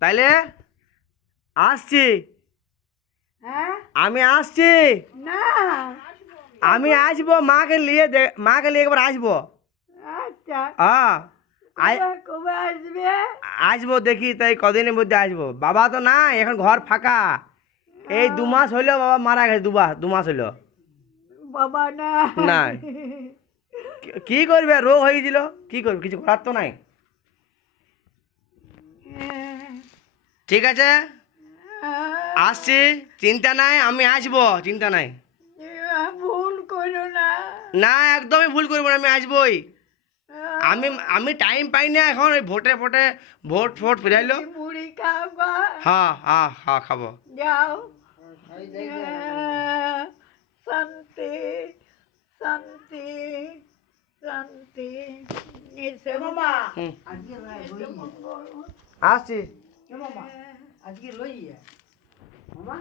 তাইলে আসছি, হ্যাঁ আমি আসছি, না আমি আসবো, মাকে নিয়ে একবার আসবো। আচ্ছা হ্যাঁ কবে আসবে? আসবো, দেখি তাই কদিনের মধ্যে আসবো। বাবা তো নাই এখন, ঘর ফাঁকা। এই 2 মাস হইলো বাবা মারা গেছে, 2 মাস হইলো। বাবা না নাই, কি করবে, রোগ হয়ে গেছিল, কি করবে, কিছু করার তো নাই। ঠিক আছে, আসছি, চিন্তা নাই, আমি আসবো, চিন্তা নাই। ভুল করো না। না, একদমই ভুল করবো না, আমি আসবোই। আমি টাইম পাই না এখন, ওই ভোট ফিরাইলো। মুড়ি খাবা? হ্যাঁ হ্যাঁ হ্যাঁ, খাবো। যাও। শান্তি শান্তি শান্তি। মামা হুম, আজকে আসছি। মামা আজকে লই মামা